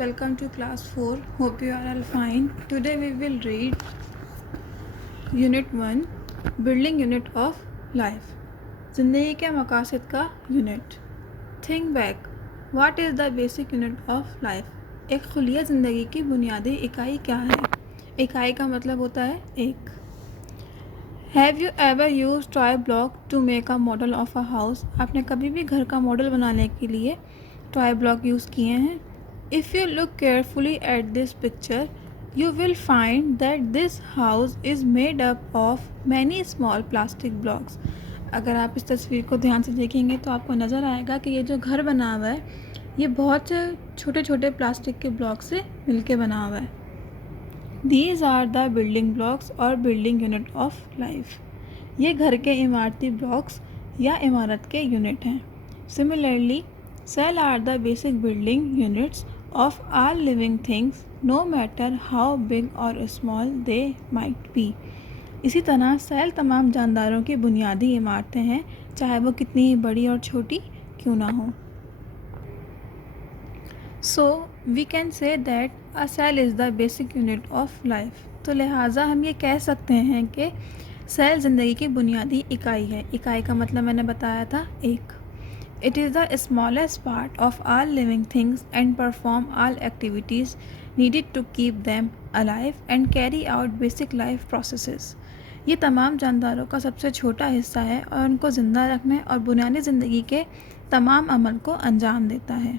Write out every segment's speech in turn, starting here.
welcome to class 4. Hope you are all fine. Today we will read Unit 1 Building Unit of Life. ज़िंदगी के मकासद का unit. Think back. What is the basic unit of life? एक खुलिया ज़िंदगी की बुनियादी इकाई क्या है? इकाई का मतलब होता है एक. Have you ever used toy block to make a model of a house? आपने कभी भी घर का मॉडल बनाने के लिए टॉय ब्लॉक यूज़ किए हैं? If you look carefully at this picture, you will find that this house is made up of many small plastic blocks. अगर आप इस तस्वीर को ध्यान से देखेंगे तो आपको नज़र आएगा कि ये जो घर बना हुआ है ये बहुत से छोटे छोटे प्लास्टिक के ब्लॉक से मिलके बना हुआ है. These are the building blocks और building unit of life. ये घर के इमारती ब्लॉक्स या इमारत के यूनिट हैं. Similarly, cell are the basic building units of all living things, no matter how big or small they might be. इसी तरह सेल तमाम जानदारों की बुनियादी इमारतें हैं, चाहे वो कितनी ही बड़ी और छोटी क्यों ना हो. So we can say that a cell is the basic unit of life. तो लिहाजा हम ये कह सकते हैं कि सेल ज़िंदगी की बुनियादी इकाई है. इकाई का मतलब मैंने बताया था एक. It is the smallest part of all living things and perform all activities needed to keep them alive and carry out basic life processes. ये तमाम जानदारों का सबसे छोटा हिस्सा है और उनको ज़िंदा रखने और बुनियादी ज़िंदगी के तमाम अमल को अंजाम देता है.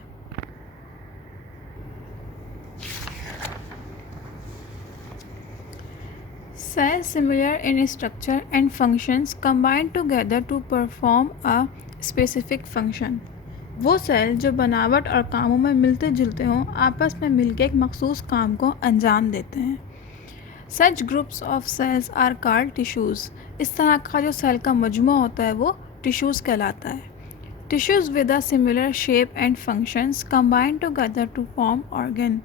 Cells similar in structure and functions combine together to perform a specific function. वो सेल जो बनावट और कामों में मिलते जुलते हों आपस में मिलकर एक मखसूस काम को अंजाम देते हैं. Such groups of cells are called tissues. इस तरह का जो सेल का मजमू होता है वो टिश्यूज़ कहलाता है. Tissues with a similar shape and functions combine together to form organ.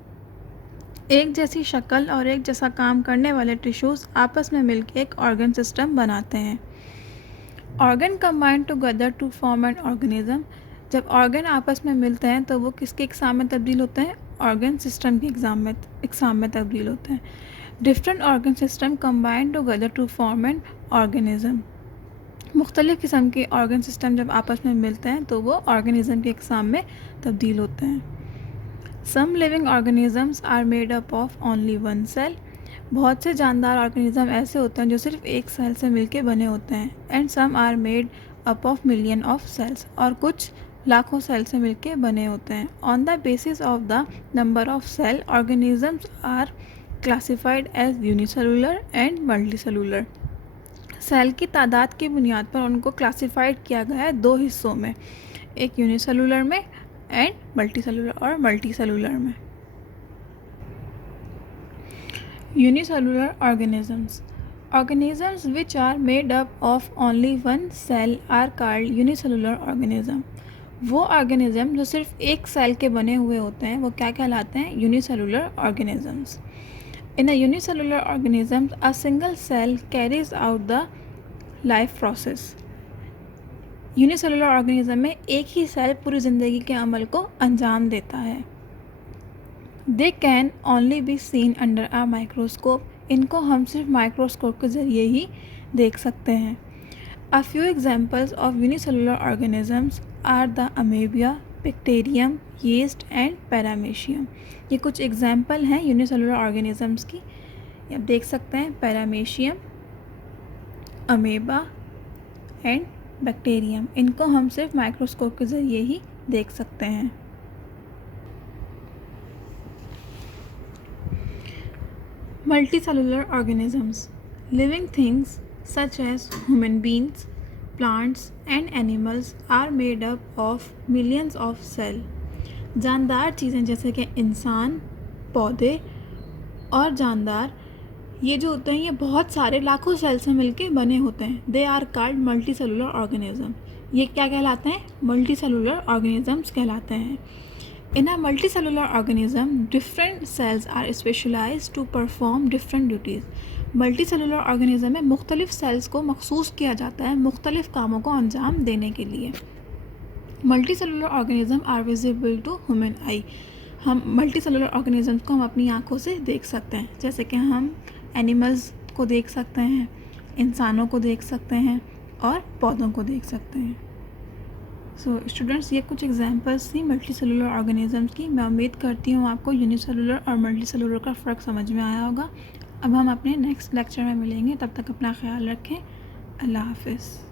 एक जैसी शक्ल और एक जैसा काम करने वाले टिश्यूज़ आपस में मिलकर एक ऑर्गन सिस्टम बनाते हैं. Organ combine together to form an organism. जब ऑर्गन आपस में मिलते हैं तो वो किसके इकसाम में तब्दील होते हैं? ऑर्गन सिस्टम के इकसाम में तब्दील होते हैं. Different organ system combine together to form an organism. मुख्तलिफ़ किस्म के ऑर्गन सिस्टम जब आपस में मिलते हैं तो वो ऑर्गेनिज्म के इकसाम में तब्दील होते हैं. Some living organisms are made up of only one cell. बहुत से जानदार ऑर्गेनिज्म ऐसे होते हैं जो सिर्फ एक सेल से मिलके बने होते हैं. And some are made up of million of cells. और कुछ लाखों सेल से मिलके बने होते हैं. On the basis of the number of cell organisms are classified as unicellular and multicellular. Cell की तादाद की बुनियाद पर उनको क्लासिफाइड किया गया है दो हिस्सों में, एक यूनिसेलुलर में एंड मल्टीसेलुलर में. Unicellular organisms. Organisms which are made up of only one cell are called unicellular organism. वो ऑर्गेनिज्म जो सिर्फ एक सेल के बने हुए होते हैं वो क्या कहलाते हैं? Unicellular organisms. In a unicellular organism a single cell carries out the life process. Unicellular organism में एक ही सेल पूरी ज़िंदगी के अमल को अंजाम देता है. They can only be seen under a microscope. इनको हम सिर्फ माइक्रोस्कोप के ज़रिए ही देख सकते हैं. A few examples of unicellular organisms are the amoeba, bacterium, yeast and paramecium. ये कुछ एग्जाम्पल हैं यूनिसेलुलर ऑर्गेनिजम्स की. आप देख सकते हैं पैरामीशियम, अमेबा एंड बैक्टीरियम. इनको हम सिर्फ माइक्रोस्कोप के ज़रिए ही देख सकते हैं. Multicellular organisms. Living things such as human beings, plants and animals are made up of millions of cells. जानदार चीज़ें जैसे कि इंसान, पौधे और जानदार ये जो होते हैं ये बहुत सारे लाखों सेल से मिलके बने होते हैं. They are called multicellular organism. ये क्या कहलाते हैं? मल्टीसेलुलर ऑर्गेनिजम्स कहलाते हैं. In a multicellular organism, different cells are specialized to perform different duties. Multicellular organism में मुख्तलिफ सेल्स को मखसूस किया जाता है मुख्तलिफ कामों को अंजाम देने के लिए. Multicellular organism are visible to human eye. हम मल्टी सेलुलर ऑर्गेनिज़म्स को हम अपनी आँखों से देख सकते हैं, जैसे कि हम एनिमल्स को देख सकते हैं, इंसानों को देख सकते हैं और पौधों को देख सकते हैं। सो स्टूडेंट्स, ये कुछ एग्जांपल्स थी मल्टी सेलुलर ऑर्गेनिज़म्स की। मैं उम्मीद करती हूँ आपको यूनिसेलुलर और मल्टी सेलुलर का फ़र्क समझ में आया होगा। अब हम अपने नेक्स्ट लेक्चर में मिलेंगे, तब तक अपना ख्याल रखें। अल्लाह हाफ़िज़।